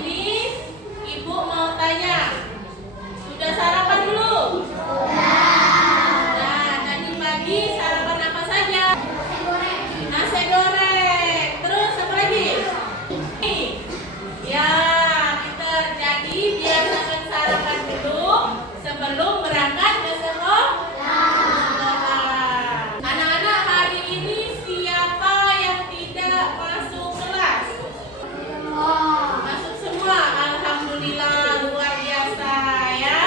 ini Ibu mau tanya, sudah sarapan belum? Nah, tadi pagi sarapan apa saja? Nasi goreng. Terus apa lagi? Ya, pintar. Jadi biasakan sarapan dulu sebelum berangkat ke sekolah. Anak-anak, hari ini siapa yang tidak masuk kelas? Masuk semua. Alhamdulillah, luar biasa ya.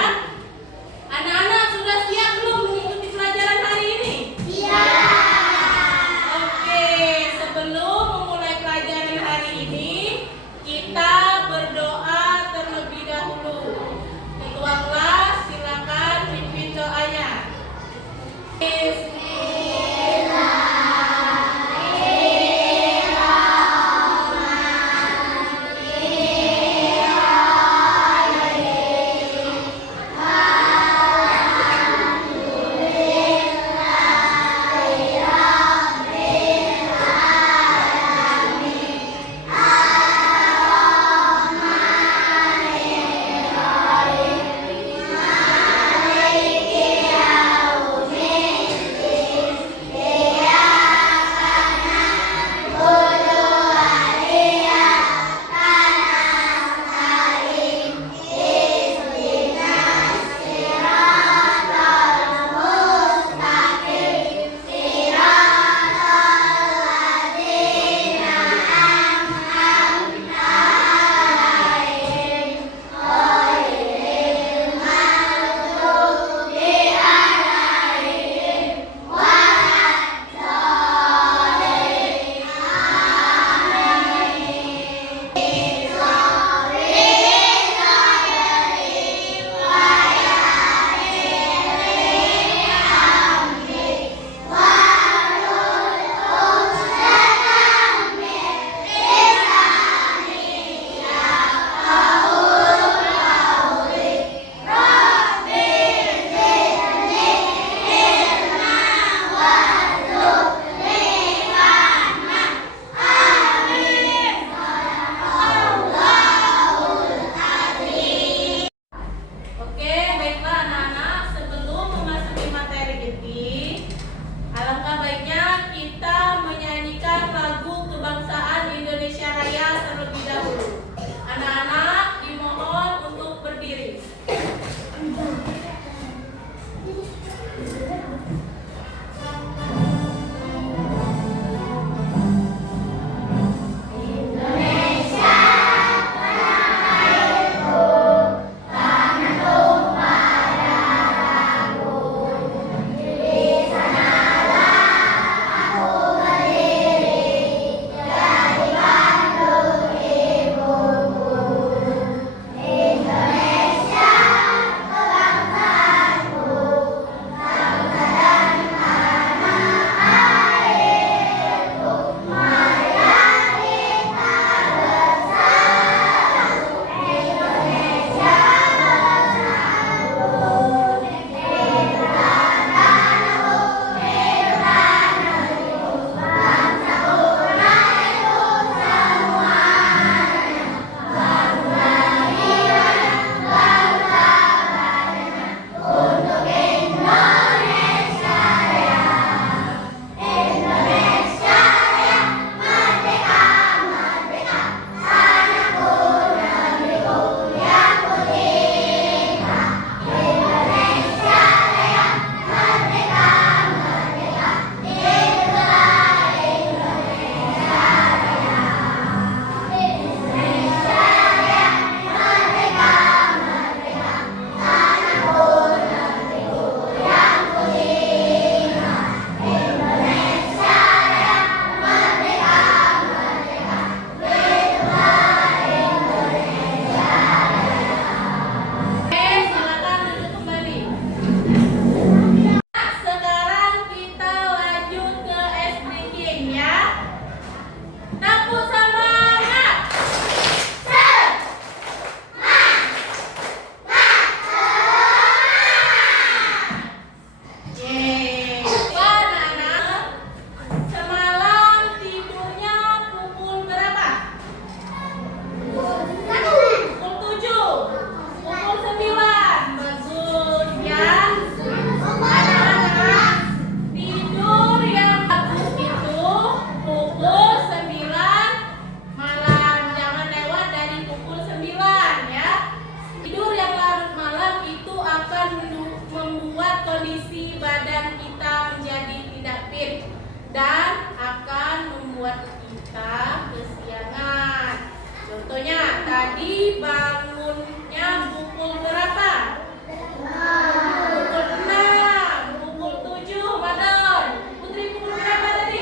akan membuat kondisi badan kita menjadi tidak fit dan akan membuat kita kesiangan. Contohnya tadi bangunnya pukul berapa? Pukul 6, pukul 7, Madon. Putri pukul berapa tadi?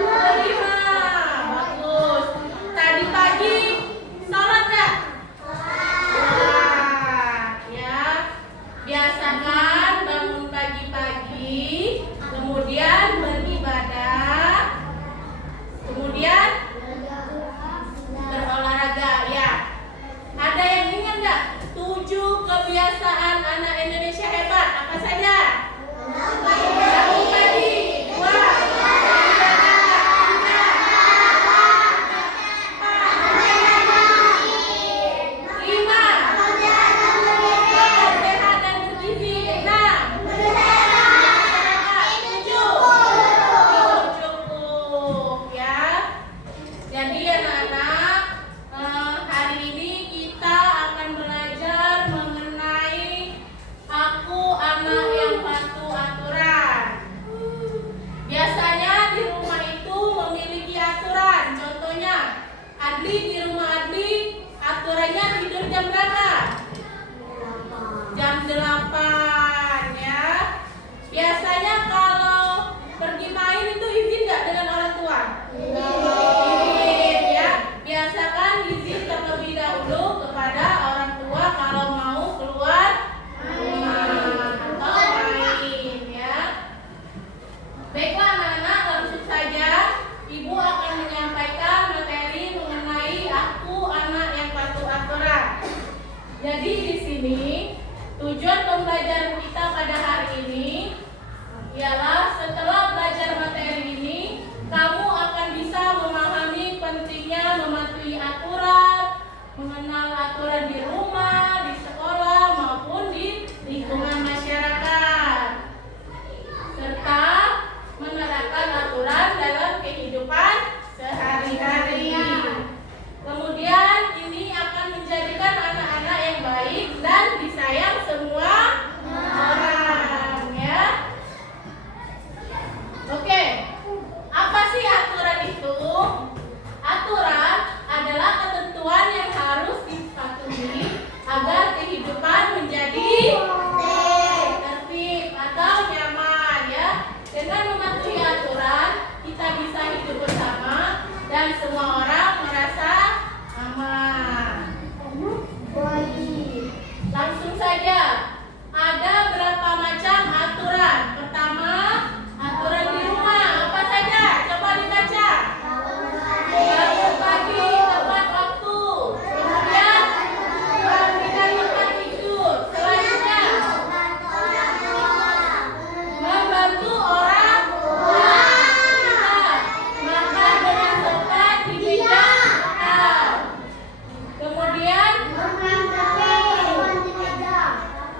Pukul 5. Bagus. Tadi pagi sholat nggak? Ya. Biasakan bangun pagi-pagi, kemudian beribadah, kemudian berolahraga. Ya. Ada yang ingat nggak? 7 kebiasaan anak Indonesia hebat. Apa saja? Bangun pagi. 2. Di rumah Adli aturannya tidur jam berapa? Jam 8 ya. Biasanya kalau pergi main itu izin nggak dengan orang tua? Izin ya. Biasakan izin terlebih dahulu kepada orang tua kalau mau keluar rumah atau main ya. Baiklah anak-anak, langsung saja Ibu akan menyampaikan materi mengenai aku anak yang patuh aturan. Jadi di sini tujuan pembelajaran kita pada hari ini ialah setelah belajar materi ini, kamu akan bisa memahami pentingnya mematuhi aturan, mengenal aturan di rumah, di sekolah maupun di lingkungan masyarakat, serta menerapkan aturan dalam kehidupan sehari-hari. Kemudian ini akan menjadikan anak-anak yang baik dan disayang semua orang ya. Oke, apa sih aturan itu? Aturan adalah ketentuan yang harus dipatuhi agar kehidupan menjadi tertib atau nyaman ya. Dengan mematuhi aturan, kita bisa hidup bersama dan semua orang merasa aman. Langsung saja, ada berapa macam aturan? Pertama, aturan di rumah. Apa saja? Coba dibaca. Bangun pagi tepat waktu. Kemudian perhatikan tempat tidur. Selanjutnya, membantu orang tua. Makan dengan sopan di meja makan. Kemudian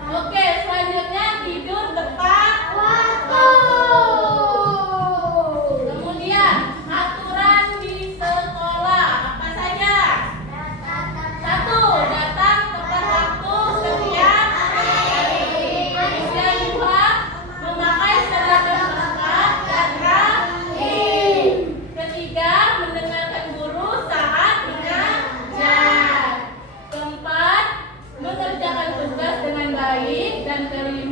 oke, selanjutnya tidur tepat waktu. Kemudian aturan di sekolah apa saja? 1. Datang tepat waktu setiap hari. Kemudian 2. Memakai seragam lengkap dan rapi. 3. Mendengarkan guru saat mengajar. 4. Mengerjakan tugas dengan baik. Dan 5.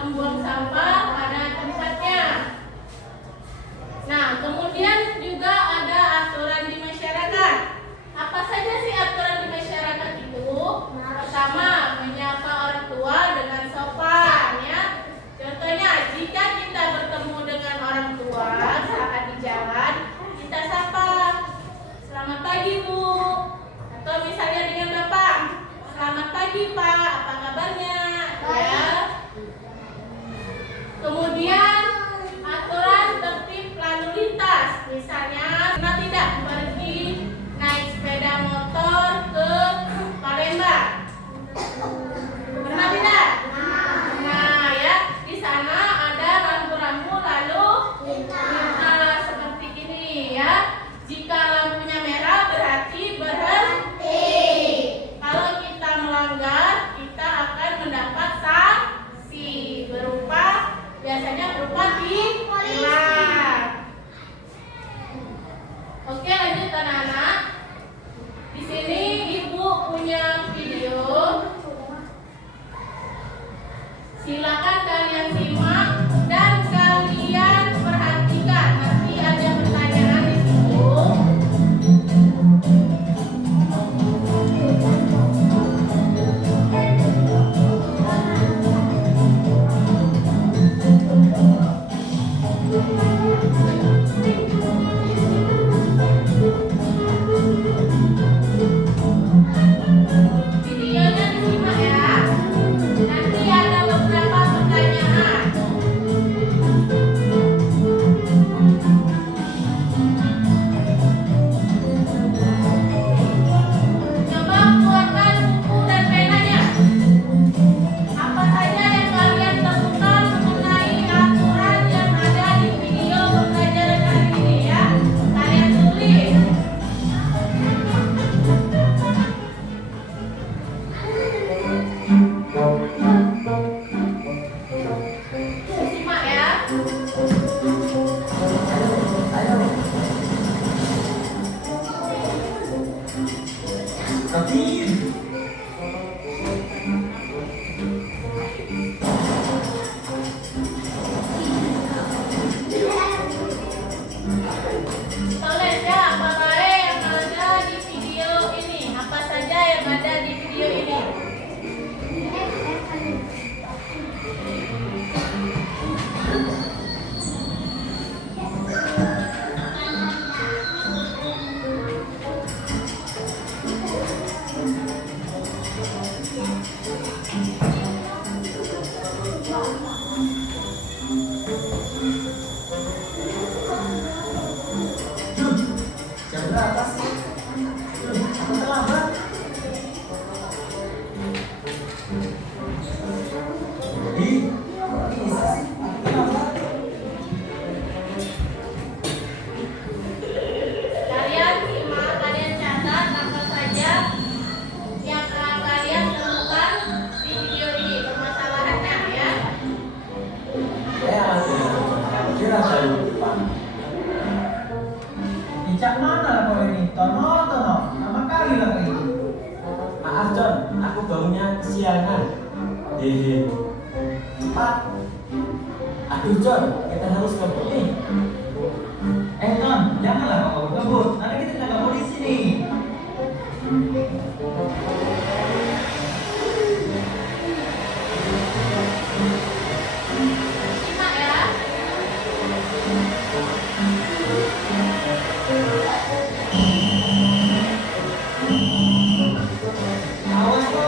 Membuang sampah pada tempatnya. Nah, kemudian juga ada aturan di masyarakat. Apa saja sih aturan di masyarakat itu? Pertama, menyapa orang tua dengan sopan ya. Contohnya, jika kita bertemu dengan orang tua saat di jalan, kita sapa, "Selamat pagi, Bu." Atau misalnya dengan Bapak, "Selamat pagi, Pak. Apa kabarnya?" Ya. Kemudian aturan tertib lalu lintas. Misalnya, pernah tidak pergi naik sepeda motor ke Palembang? Pernah tidak? Nah, ya, di sana ada rambu-rambu lalu lintas seperti ini ya. Jika lampunya merah berarti berhenti. Kalau kita melanggar yang ada di video ini? Jam berapa sih? Aku terlambat. Ih, kok bisa sih? Aku terlambat. Kalian simak, kalian catat apa saja yang kalian temukan di video ini, permasalahannya ya. Kira saya lupa. Cak mana lah kau ini? Tono, nama kali lah kau ini. Maaf John, aku bangunnya kesiangan. Hehe. Cepat. Aduh John, kita harus kebut nih. Ton, janganlah kau kebut. Nanti kita jaga polisi nih. Simak ya. Awas Ton.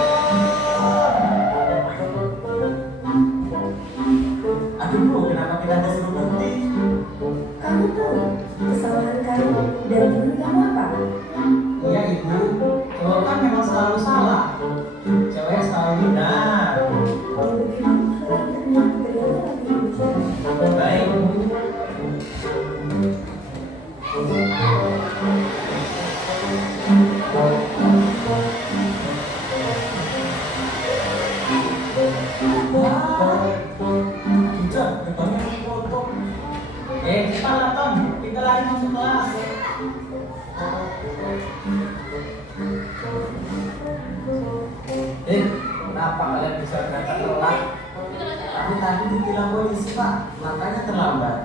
Aduh bro, kenapa kita disuruh berhenti? Kamu tahu kesalahan kamu dan teman kamu apa? Iya ibu, cowok kan memang selalu salah. Cewek selalu benar. Yang begitu kalian ternyata lagi bicara. Baik bu. Aduh John, gerbangnya tertutup. Cepatlah Ton, kita lari masuk kelas. Kenapa kalian bisa berangkat telat? Aku tadi ditilang polisi pak, makanya terlambat.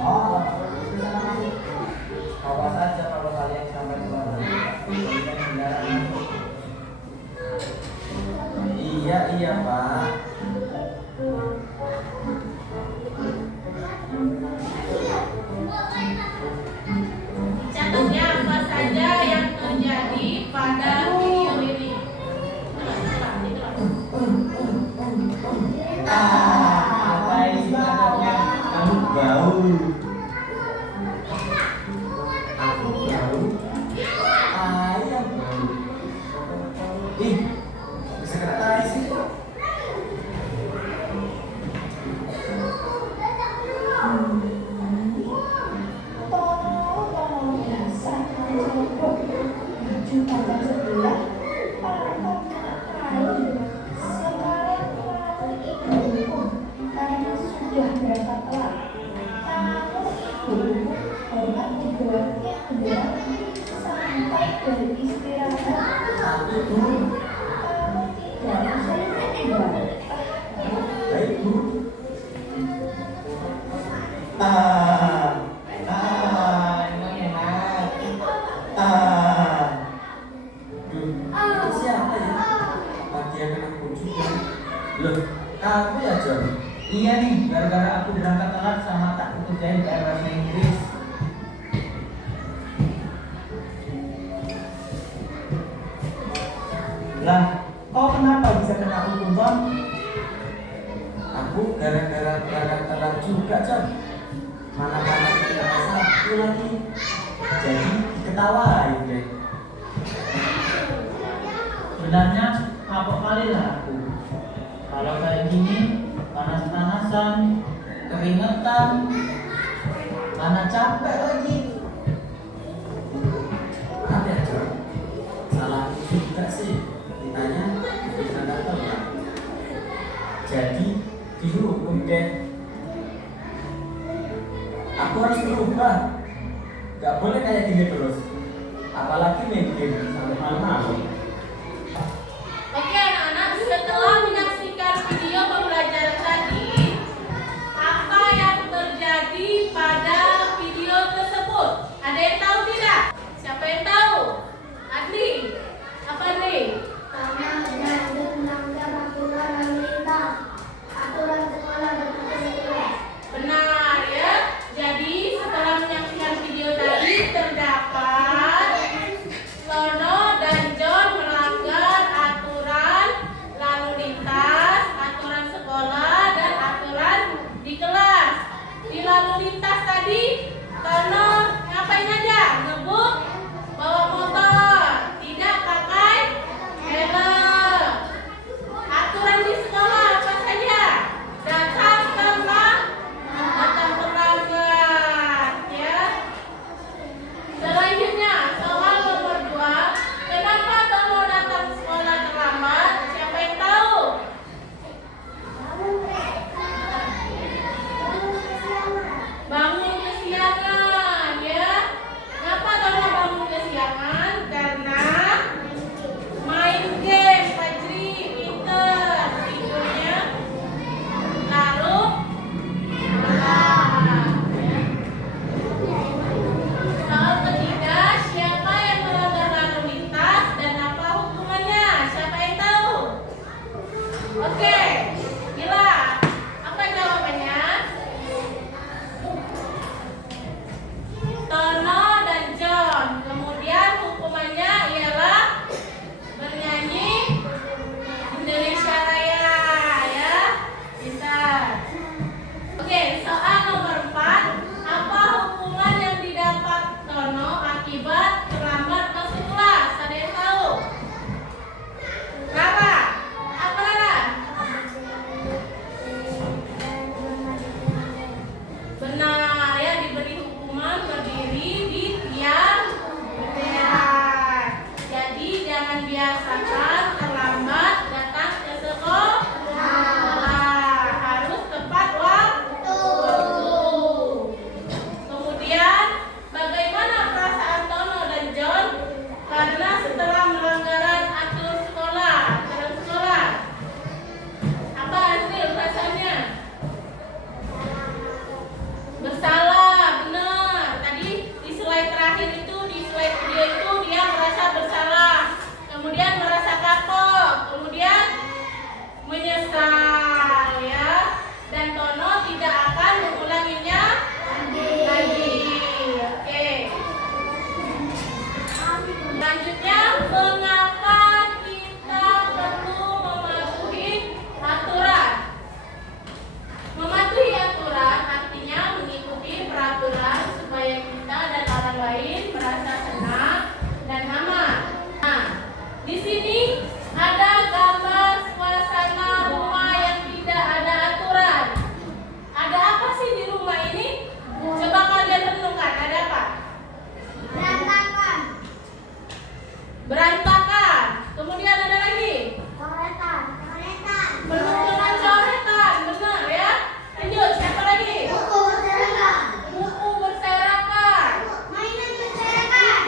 Oh, awas saja kalau kalian sampai ke luar negeri. Iya pak. Catat ya apa saja yang terjadi pada video ini. Apa ini sebenarnya? Kamu bau. Aku bau. Ayam bau. Ih, bisa kena tai sih. Tolong dasar kamu bodoh. Baju panjang sebelah, pakai kain. Sekalian merawat ibumu karena sudah berangkat telat. Kamu ibu hormat dibuatnya benar sampai dari istirahat. Tapi bu, Kamu tidak bisa keluar. baik bu. Emang enak. Itu siapa ya? Apa dia kena kunjungan? Loh, kamu ya John? Iya nih, gara-gara aku berangkat telat sama tak kerjain bahasa Inggris. Lah, kau kenapa bisa kena hukum Ton? Aku gara-gara berangkat telat juga John. Mana-mana kita satu lagi. Jadi diketawain deh. Sebenarnya kapok kali lah aku. Kalau kayak gini, panas-panasan, keringetan, mana capek lagi. Apa ya John? Salah aku juga sih. Ditanya, berangkat telat. Jadi dihukum deh. Aku harus berubah. Gak boleh kayak gini terus. Apalagi main game sampai malam-malam. Oke anak-anak, setelah menyaksikan video pembelajaran tadi, apa yang terjadi pada video tersebut? Ada yang tahu tidak? Siapa Selanjutnya, mengapa kita perlu mematuhi aturan? Mematuhi aturan artinya mengikuti peraturan supaya kita dan orang lain merasa senang dan aman. Nah, di sini ada gambar suasana rumah yang tidak ada aturan. Ada apa sih di rumah ini? Coba kalian renungkan, ada apa? Berantakan. Berantakan. Kemudian ada lagi. Coretan. Penuh dengan coretan, benar ya? Lanjut, siapa lagi? Buku berserakan. Buku berserakan. Mainan berserakan.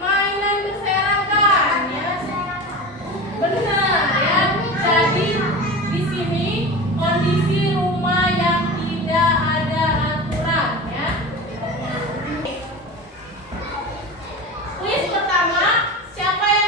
Mainan berserakan, ya. Benar ya. Jadi di sini kondisi rumah yang tidak ada aturan, ya. Kuis pertama, siapa yang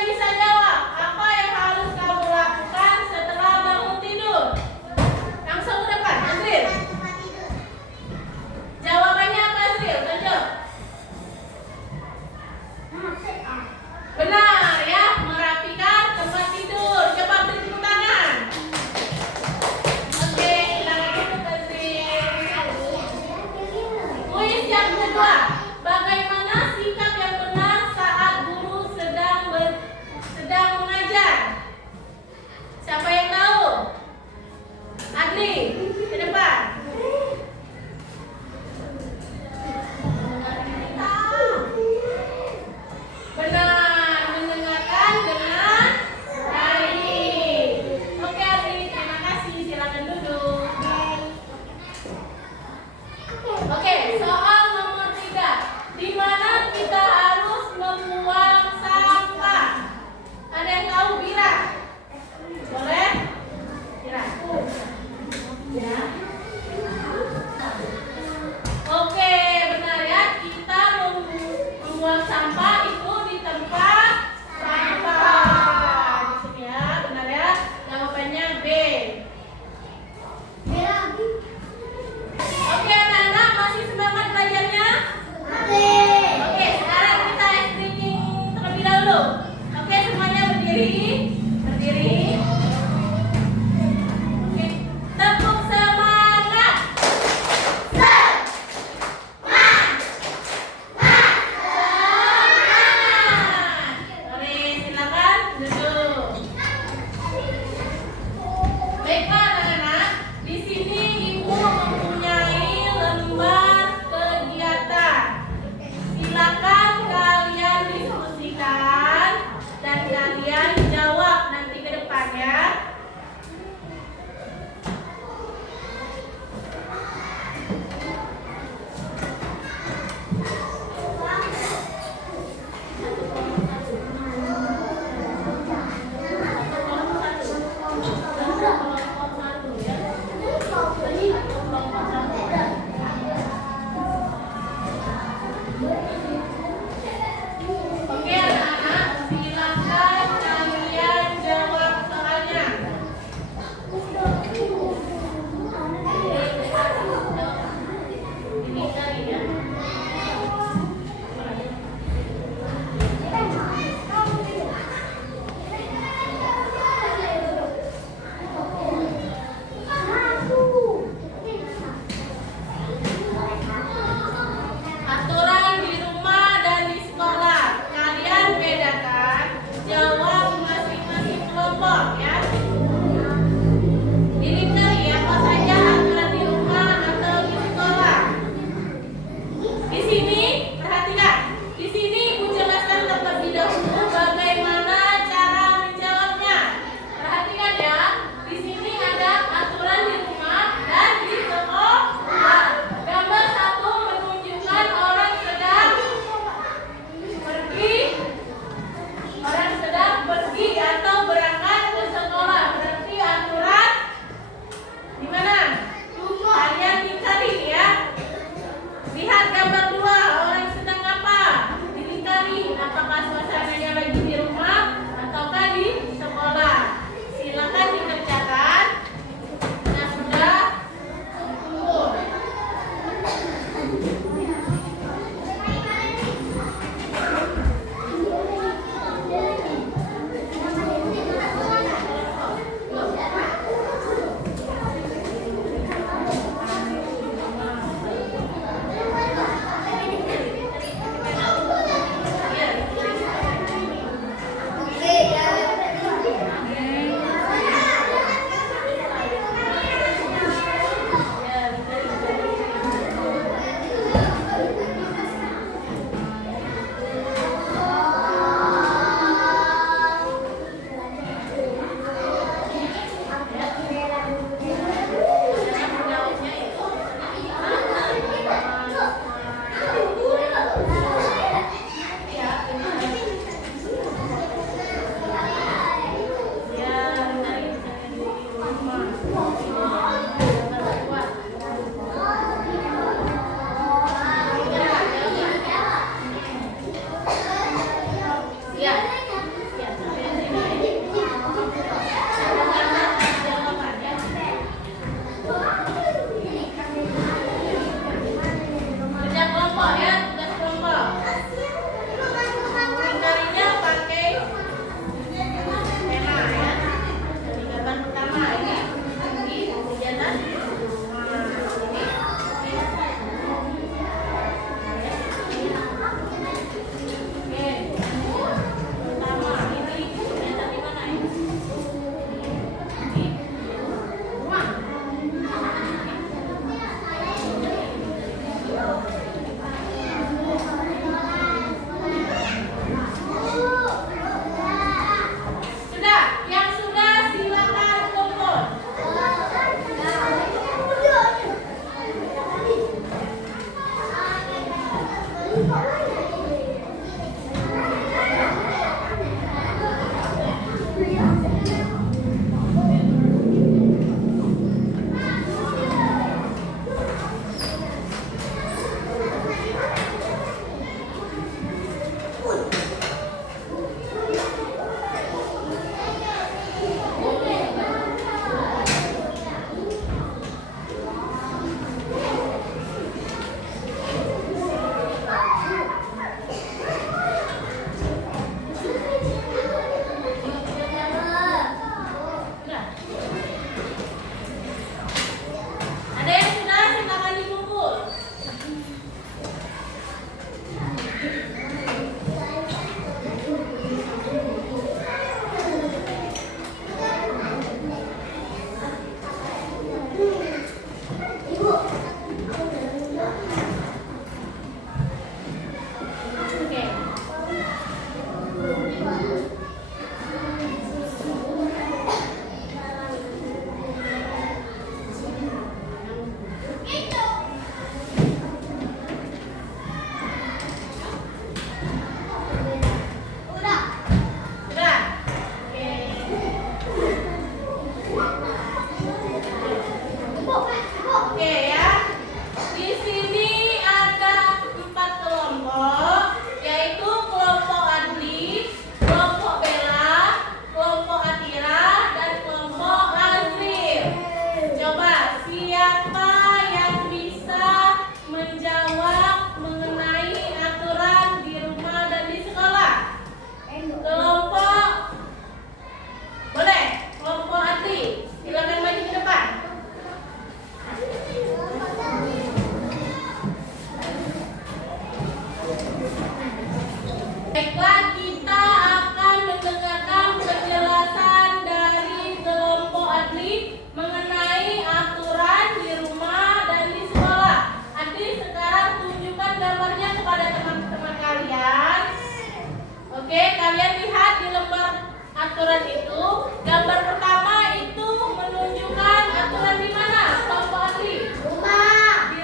Oke, kalian lihat di lembar aturan itu, gambar pertama itu menunjukkan aturan di mana? Kelompok Adri. Rumah. Di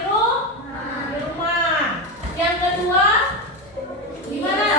rumah. Yang kedua di mana?